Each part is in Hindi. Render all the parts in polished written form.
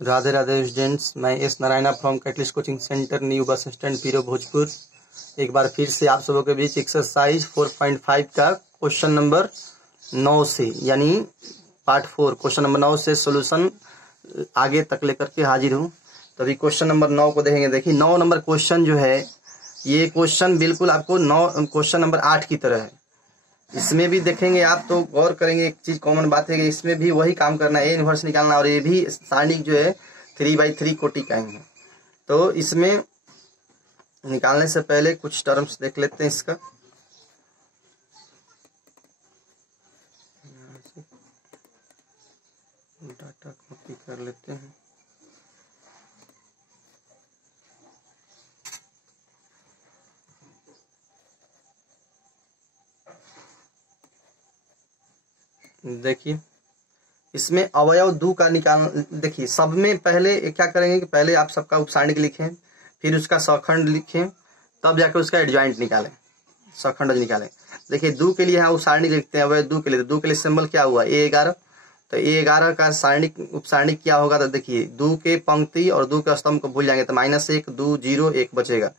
राधे राधे स्टूडेंट्स, मैं S Narayana from Catalyst coaching centre, new bus stand, Piro, Bhojpur. एक बार फिर से आप सबों के बीच एक्सरसाइज 4.5 का क्वेश्चन नंबर 9 से यानी पार्ट 4 क्वेश्चन नंबर 9 से सॉल्यूशन आगे तक लेकर के हाजिर हूँ। तो अभी क्वेश्चन नंबर 9 को देखेंगे। देखिए 9 नंबर क्वेश्चन जो है, ये क्वेश्चन बिल्कुल आपको 9 क्वेश्चन नंबर 8 की तरह है। इसमें भी देखेंगे आप तो गौर करेंगे, एक चीज कॉमन बात है कि इसमें भी वही काम करना है, ए इनवर्स निकालना, और ये भी सारणिक जो है 3/3 कोटि का ही है। तो इसमें निकालने से पहले कुछ टर्म्स देख लेते हैं इसका। डाटा कॉपी कर लेते हैं। देखिए इसमें अवयव दू का निकालना। देखिए सब में पहले क्या करेंगे कि पहले आप सबका उपसारणिक लिखें, फिर उसका सखंड लिखें, तब जाकर उसका एडजॉइंट निकालें, सखंड निकालें। देखिए दू के लिए यहाँ उपसारणिक लिखते हैं, अवयव दू के लिए। तो दू के लिए सिंबल क्या हुआ, A11। तो A11 का सारणिक उपसारणिक क्या होगा, तो देखिए दू के पंक्ति और दू के स्तंभ को भूल जाएंगे तो -1 2 0 1 बचेगा।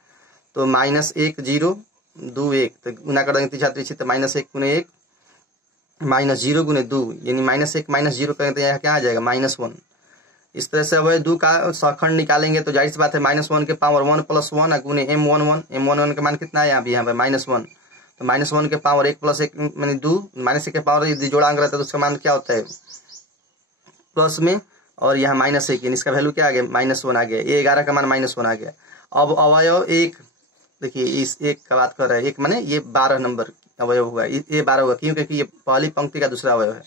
तो -1 0 2 1, तो गुना कर देंगे तीसरा त्रिछी, तो -1 गुने 1 -0 गुने 2, यानी -1 -0 करेंगे तो यहाँ क्या आ जाएगा -1। इस तरह से अवयव दू का सखंड निकालेंगे तो जाहिर सी बात है -1 के पावर 1 + 1 गुने M11 का मान कितना है यहाँ पे -1। तो -1 के पावर 1 + 1 मानी 2, -1 के पावर यदि जोड़ा अंक रहता है तो उसका मान क्या होता है प्लस में, और यहाँ -1, यानी इसका वैल्यू क्या आ गया -1 आ गया। A11 का मान -1 आ गया। अब अवयव 1, देखिए इस 1 का बात कर रहा है, 1 माने ये 12 नंबर अवयव होगा, ये 12 होगा क्योंकि ये पहली पंक्ति का दूसरा अवयव है।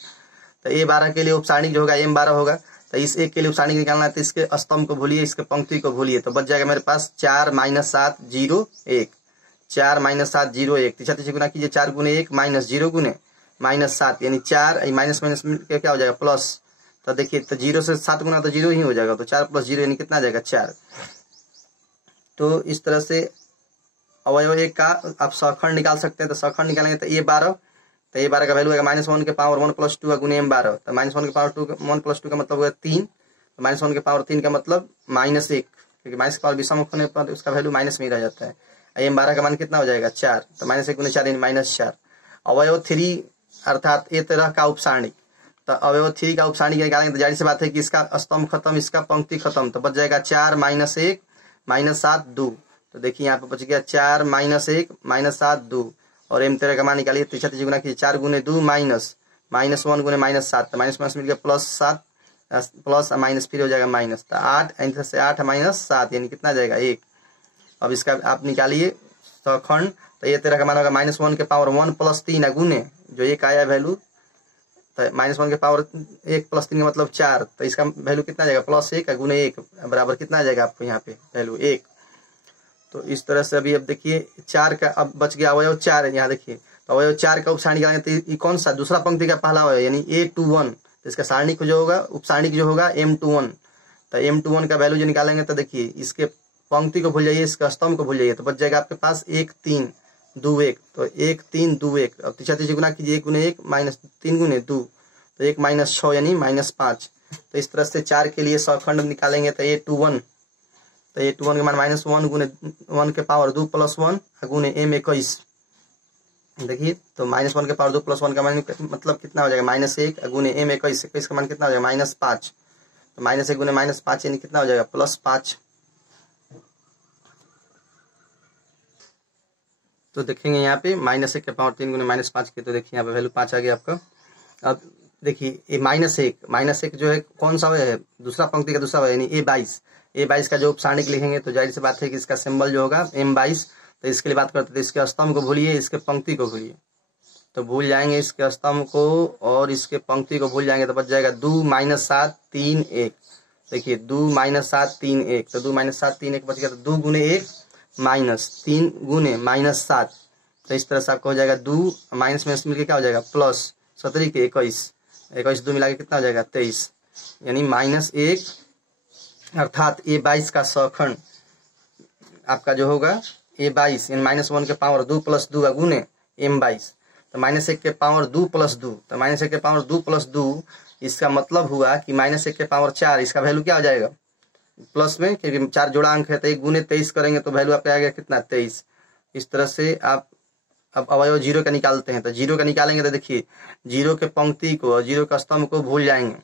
तो A12 के लिए उपसारणिक जो होगा M12 होगा। तो इस 1 के लिए उपसारणिक निकालना है तो इसके स्तंभ को भूलिए, इसके पंक्ति को भूलिए, तो बच जाएगा मेरे पास 4 - 7 0 1, 4 - 7 0 1, तीसरा तीसरी गुना कीजिए, 4 गुने 1 -0 गुने -7, यानी 4 माइनस माइनस मिलकर क्या हो जाएगा प्लस। तो देखिए तो 0 से 7 गुना तो 0 ही हो जाएगा, तो 4 + 0 यानी कितना आ जाएगा 4। तो इस तरह से अवयव 1 का आप सखंड निकाल सकते हैं। तो सखंड निकालेंगे तो A12 का वैल्यू आएगा -1 के पावर 1 + 2 गुने M12। तो -1 के पावर 1 + 2 का मतलब होगा 3, तो -1 के पावर 3 का मतलब -1, क्योंकि माइनस के पावर विषम होने पर उसका वैल्यू माइनस में ही रह जाता है। M12 का मान कितना हो जाएगा 4, तो -1 गुने 4 यानी -4। अवयव 3 अर्थात ए तरह का उपसारणिक, तो अवयव 3 का उपसारणिक निकालेंगे तो जाहिर सी बात है कि इसका स्तंभ खत्म, इसका पंक्ति खत्म, तो बच जाएगा 4 - 1 -7 2। तो देखिए यहाँ पे बच गया 4 - 1 -7 2, और M13 का मान निकालिए, तीसरा तीसरी गुना कीजिए, 4 गुने 2 -1 गुने -7, तो माइनस मिल गया +7 प्लस माइनस फिर हो जाएगा माइनस, तो 8 से 8 - 7 यानी कितना जाएगा 1। अब इसका आप निकालिए सखंड, तो ये 13 का मान होगा -1 के पावर 1 + 3 गुने जो एक आया वैल्यू, तो -1 के पावर 1 + 3 का मतलब 4, तो इसका वैल्यू कितना जाएगा +1 गुने 1 बराबर कितना आ जाएगा आपको यहाँ पे वैल्यू 1। तो इस तरह से अभी अब देखिए 4 का अब बच गया अवयव 4 है। यहाँ देखिए तो अवयव 4 का उपसारणिक निकालेंगे तो ये कौन सा दूसरा पंक्ति का पहला अवयव यानी A21, तो इसका सारणिक जो होगा उपसारणिक जो होगा M21। तो M21 का वैल्यू जो निकालेंगे तो देखिए इसके पंक्ति को भूल जाइए, इसका स्तंभ को भूल जाइए, तो बच जाएगा आपके पास 1 3 2 1, तो 1 3 2 1। अब तीसरा तीसरी गुना कीजिए, 1 गुने 1 -3 गुने 2, तो 1 - 6 यानी -5। तो इस तरह से 4 के लिए सखंड निकालेंगे तो A21, तो A21 के मान -1 गुने 1 के पावर 2 + 1 गुने M21। देखिए तो -1 के पावर 2 + 1 का मान मतलब कितना हो जाएगा -1 गुने M21, 21 का मान कितना हो जाएगा -5, तो -1 गुने -5 यानी कितना हो जाएगा +5। तो देखेंगे यहाँ पे -1 के पावर 3 गुने -5 के, तो देखिए यहाँ पे वैल्यू 5 आ गया आपका। अब देखिए ये -1 जो है कौन सा है दूसरा पंक्ति का दूसरा है यानी A22 का जो उपसारणिक लिखेंगे तो जाहिर सी बात है कि इसका सिंबल जो होगा M22। तो इसके लिए बात करते थे, इसके स्तंभ को भूलिए, इसके पंक्ति को भूलिए, तो भूल जाएंगे इसके स्तंभ को और इसके पंक्ति को भूल जाएंगे तो बच जाएगा 2 - 7 3 1। देखिए 2 - 7 3 1, तो 2 - 7 3 1 बच गया, तो 2 गुने 1 -3 गुने -7, तो इस तरह से आपका हो जाएगा 2 माइनस में मिलकर क्या हो जाएगा प्लस 17 के 21, 21 2 मिला के कितना हो जाएगा 23, यानी -1 अर्थात A22 का सखंड आपका जो होगा A22 यानी -1 के पावर 2 + 2 गुने M22, तो -1 के पावर 2 + 2, तो -1 के पावर 2 + 2 इसका मतलब हुआ कि -1 के पावर 4 इसका वैल्यू क्या हो जाएगा प्लस में, क्योंकि 4 जोड़ा अंक है तो 1 गुने 23 करेंगे तो वैल्यू आपका आएगा कितना 23। इस तरह से आप अब अवयव जीरो का निकालते हैं, तो जीरो का निकालेंगे तो देखिए जीरो के पंक्ति को और जीरो का स्तंभ को भूल जाएंगे,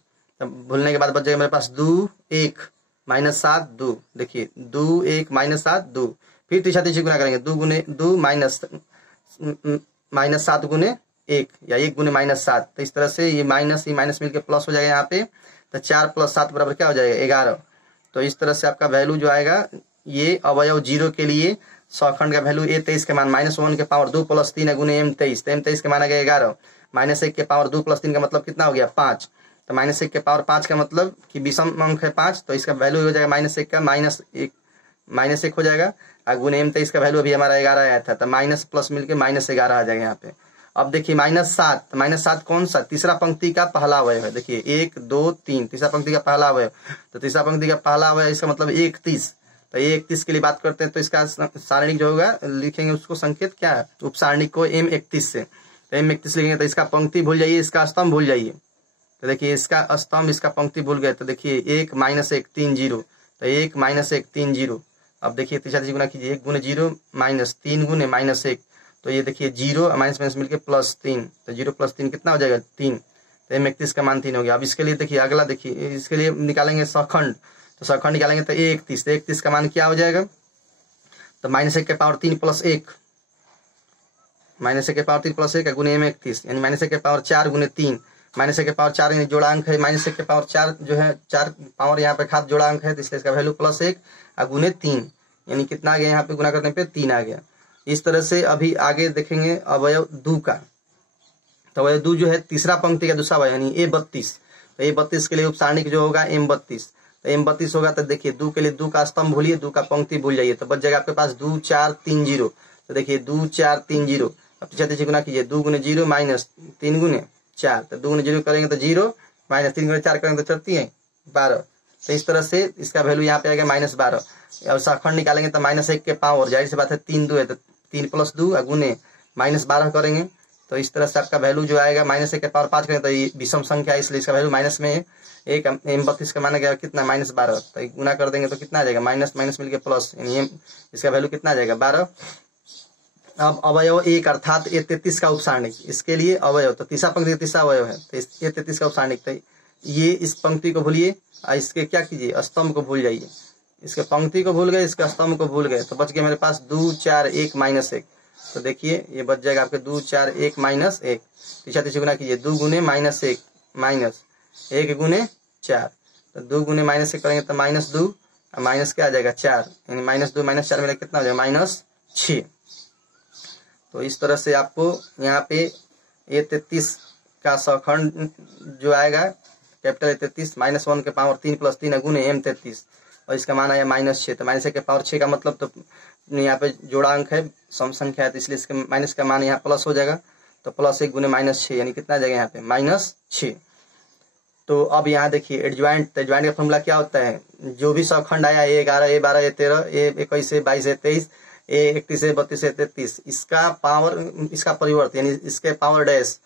तब भूलने के बाद बच जाएगा मेरे पास 2 1 -7 2, देखिए 2 1 -7 2, फिर तीसरा तीसरी गुना करेंगे 2 गुने 2 -7 गुने 1 या 1 गुने -7, तो इस तरह से ये माइनस मिलके प्लस हो जाएगा यहाँ पे, तो 4 + 7 बराबर क्या हो जाएगा 11। तो इस तरह से आपका वैल्यू जो आएगा ये अवयव जीरो के लिए सौखंड का वैल्यू A23 के मान -1 के पावर 2 + 3 गुने M23, तो M23 के मान आ गया 11, -1 के पावर 2 + 3 का मतलब कितना हो गया 5, तो -1 के पावर 5 का मतलब कि विषम अंक है 5, तो इसका वैल्यू हो जाएगा -1 का -1 हो जाएगा, और गुने M23 का वैल्यू अभी हमारा 11 आया था, तो माइनस प्लस मिलके -11 आ जाएगा यहाँ पे। अब देखिए -7, -7 कौन सा तीसरा पंक्ति का पहला अवयव है, देखिए 1 2 3 तीसरा पंक्ति का पहला अवयव, तो तीसरा पंक्ति का पहला अवयव इसका मतलब 31, तो ये 31 के लिए बात करते हैं तो इसका सारणिक जो होगा लिखेंगे उसको संकेत क्या है उप सारणिक को M31 से, तो M31 लिखेंगे तो इसका पंक्ति भूल जाइए, इसका स्तंभ भूल जाइए, तो देखिए इसका स्तंभ इसका पंक्ति भूल गए, तो देखिए 1 -1 3 0, तो 1 -1 3 0। अब देखिए तीसरा गुना कीजिए 1 गुने 0 -3 गुने -1, तो ये देखिए 0 माइनस मिलके +3, तो 0 + 3 कितना हो जाएगा 3, तो M31 का मान 3 हो गया। अब इसके लिए देखिए अगला देखिए इसके लिए निकालेंगे सखंड, तो सखंड निकालेंगे तो 31, तो 31 का मान क्या हो जाएगा, तो -1 के पावर 3 + 1, -1 के पावर 3 + 1 गुने M31, यानी -1 के पावर 4 गुने 3, -1 के पावर 4 जोड़ा अंक है, -1 के पावर 4 जो है 4 पावर यहाँ पे खाद जोड़ा अंक है, तो इसलिए इसका वैल्यू +1 गुने 3, यानी कितना आ गया यहाँ पे गुना करने पे 3 आ गया। इस तरह से अभी आगे देखेंगे अवयव दू का, तो अवयव दू जो है तीसरा पंक्ति का दूसरा अवयव यानी A32, तो A32 के लिए उप सारणिक जो होगा M32, तो M32 होगा तो देखिए दू के लिए दू का स्तंभ भूलिए, दू का पंक्ति भूल जाइए, तो बच जाएगा आपके पास 2 4 3 0, तो देखिए 2 4 3 0। अब तीसरा गुना कीजिए 2 गुने 0 -3 गुने 4, तो 2 गुने 0 करेंगे तो 0 -3 गुने 4 करेंगे तो चलती है 12, तो इस तरह से इसका वैल्यू यहाँ पे आ गया -12। और सखंड निकालेंगे तो -1 के पावर जाहिर सी बात है 3 2 है, तो 3 + 2 गुने -12 करेंगे, तो इस तरह से आपका वैल्यू जो आएगा -1 के पावर 5 करेंगे तो ये विषम संख्या है, इसलिए इसका वैल्यू माइनस में 1 M32 का माना गया कितना -12, तो गुना कर देंगे तो कितना आ जाएगा माइनस मिलके प्लस, यानी इसका वैल्यू कितना आ जाएगा 12। अब अवयव 1 अर्थात A33 का उपसारणिक, इसके लिए अवयव तो तीसरा पंक्ति तीसरा अवयव है, तो A33 का उपसारणिक, तो ये इस पंक्ति को भूलिए और इसके क्या कीजिए स्तंभ को भूल जाइए, इसके पंक्ति को भूल गए इसका स्तंभ को भूल गए, तो बच गया मेरे पास 2 4 1 -1, तो देखिए ये बच जाएगा आपके 2 4 1 -1, तीसरा गुना कीजिए 2 गुने -1 -1 गुने 4, तो 2 गुने -1 करेंगे तो -2 और माइनस क्या आ जाएगा 4, यानी -2 -4 मिला कितना हो जाएगा -6। तो इस तरह से आपको यहाँ पे A33 का सखंड जो आएगा कैपिटल A33 -1 के पावर 3 + 3 गुने M33, और इसका मान आया -6, तो -1 के पावर 6 का मतलब तो यहाँ पे जोड़ा अंक है सम संख्या है, तो इसलिए इसके माइनस का मान यहाँ प्लस हो जाएगा, तो +1 गुने -6 यानी कितना आ जाएगा यहाँ पे -6। तो अब यहाँ देखिए एडजॉइंट, तो एडजॉइंट का फॉर्मूला क्या होता है, जो भी सखंड आया A11 A12 A13 A21 A22 A23 A31 A32 A33 इसका पावर इसका परिवर्त यानी इसके पावर डैश,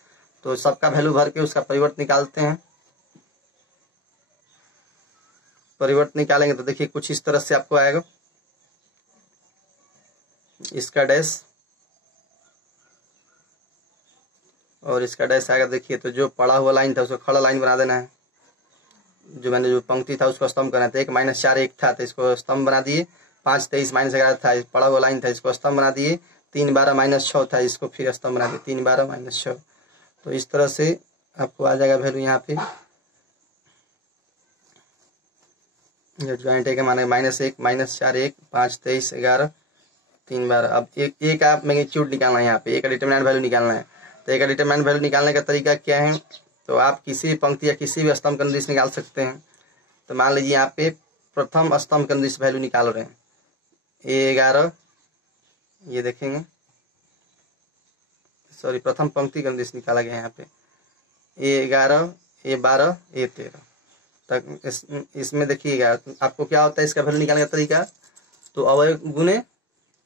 तो सबका वैल्यू भर के उसका परिवर्त निकालते हैं। परिवर्त निकालेंगे तो देखिए कुछ इस तरह से आपको आएगा, इसका डैश और इसका डैश आएगा। देखिए तो जो पड़ा हुआ लाइन था उसको खड़ा लाइन बना देना है, जो मैंने जो पंक्ति था उसको स्तंभ करना था, 1 -4 1 था तो इसको स्तंभ बना दिए, 5 23 -11 था पड़ा हुआ लाइन था इसको स्तंभ बना दिए, 3 12 -6 था इसको फिर स्तंभ बना दिए 3 12 -6। तो इस तरह से आपको आ जाएगा वैल्यू यहाँ पे ज्वाइंट है माने -1 -4 1 5 23 11 3 12। अब एक आप मैग्नीट्यूड निकालना है, यहाँ पे एक डिटरमिनेंट वैल्यू निकालना है, तो एक डिटरमिनेंट वैल्यू निकालने का तरीका क्या है, तो आप किसी भी पंक्ति या किसी भी स्तंभ का अनुदिश निकाल सकते हैं। तो मान लीजिए यहाँ पे प्रथम स्तंभ का अनुदिश वैल्यू निकाल रहे हैं A11, ये देखेंगे सॉरी प्रथम पंक्ति का अनुदिश निकाला गया यहाँ पे A11 A12 A13 तक। इसमें देखिएगा आपको क्या होता है इसका वैल्यू निकालने का तरीका, तो अवयव गुने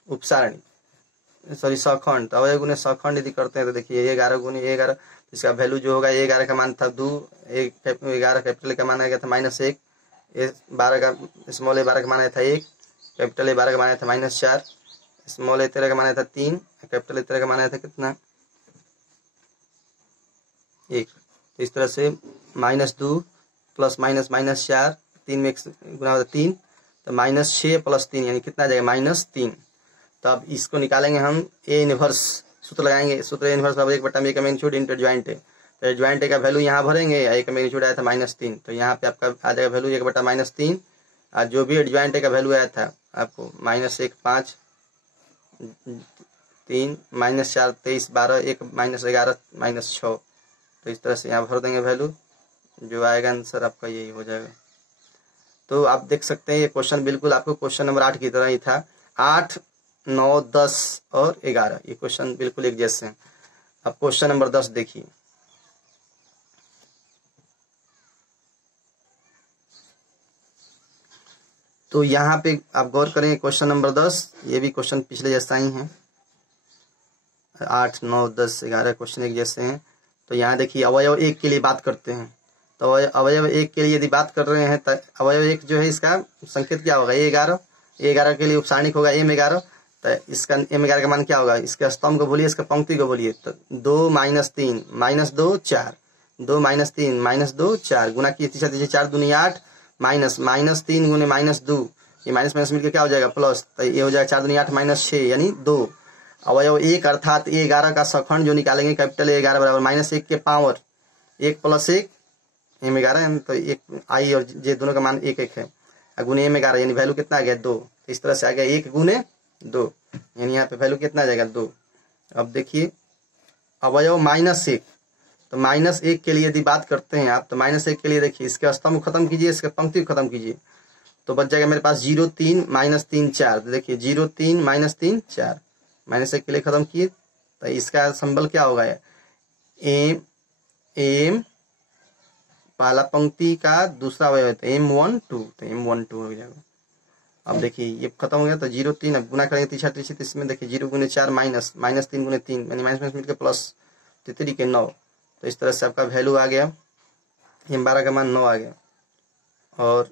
उपसारणी, सॉरी सखंड, तो अवयव गुने सखंड यदि करते हैं तो देखिए 11 गुने 11, इसका वैल्यू जो होगा 11 का मान था 2, 11 कैपिटल का मान आ गया था -1, 12 का स्मॉल ए 12 का मान आया था 1, कैपिटल ए 12 का मान आया था -4, स्मॉल ए 13 का मान आया था 3, कैपिटल ए 13 का मान आया था कितना 1। तो इस तरह से -2 प्लस -4, 3 में गुना होता 3, तो -6 + 3 यानी कितना आ जाएगा -3। तब इसको निकालेंगे हम ए इनवर्स, सूत्र लगाएंगे, सूत्र ए इनवर्स बराबर 1/a का मैग्नीट्यूड इंटू एडजॉइंट ए। तो एडजॉइंट ए का वैल्यू यहाँ भरेंगे, ए का मैग्नीट्यूड आया था -3, तो यहाँ पे आपका आ जाएगा वैल्यू 1/-3, और जो भी एडजॉइंट ए का वैल्यू आया था आपको -1 5 3 -4 23 12 1 -11 -6, तो इस तरह से यहाँ भर देंगे वैल्यू, जो आएगा आंसर आपका यही हो जाएगा। तो आप देख सकते हैं ये क्वेश्चन बिल्कुल आपको क्वेश्चन नंबर 8 की तरह ही था। 8, 9, 10 और 11 ये क्वेश्चन बिल्कुल एक जैसे हैं। अब क्वेश्चन नंबर 10 देखिए। तो यहाँ पे आप गौर करेंगे क्वेश्चन नंबर 10, ये भी क्वेश्चन पिछले जैसा ही है। 8, 9, 10, 11 क्वेश्चन एक जैसे हैं। तो यहाँ देखिए अवयव 1 के लिए बात करते हैं। तो अवयव 1 के लिए यदि बात कर रहे हैं तो अवयव 1 जो है इसका संकेत क्या होगा, A11 के लिए उपसारणिक होगा M11। तो इसका M11 का मान क्या होगा, इसके स्तंभ को बोलिए, इसका पंक्ति को बोलिए। तो 2 - 3 -2 4, 2 - 3 -2 4, गुना की 4 दूनी 8, -3 गुने -2, ये माइनस माइनस मिलकर क्या हो जाएगा प्लस, तो ये हो जाएगा 4 दूनी 8 -6 यानी 2। अवयव 1 अर्थात A11 का सखंड जो निकालेंगे कैपिटल A11 बराबर -1 के पावर 1 + 1 M11 है, तो एक आई और जे दोनों का मान 1 है, गुने M11 यानी वैल्यू कितना आ गया 2। इस तरह से आ गया 1 गुने 2, यानी यहाँ पे वैल्यू कितना आ जाएगा 2। अब देखिए अवयव -1, तो -1 के लिए यदि बात करते हैं आप, तो -1 के लिए देखिए इसके स्तंभ को खत्म कीजिए, इसके पंक्ति को खत्म कीजिए, तो बच जाएगा मेरे पास 0 3 -3 4। तो देखिए 0 3 -3 4, -1 के लिए खत्म किए, तो इसका सिंबल क्या होगा, एम पहला पंक्ति का दूसरा अवयव है M12, तो M12 हो जाएगा। अब देखिए ये खत्म हो गया, तो 0 3 अब गुना करेंगे तीसरा तीसरी, तो इसमें देखिए 0 गुने 4 -3 गुने 3 यानी माइनस मिलकर प्लस 3 के 9। तो इस तरह से आपका वैल्यू आ गया, M12 का मान 9 आ गया। और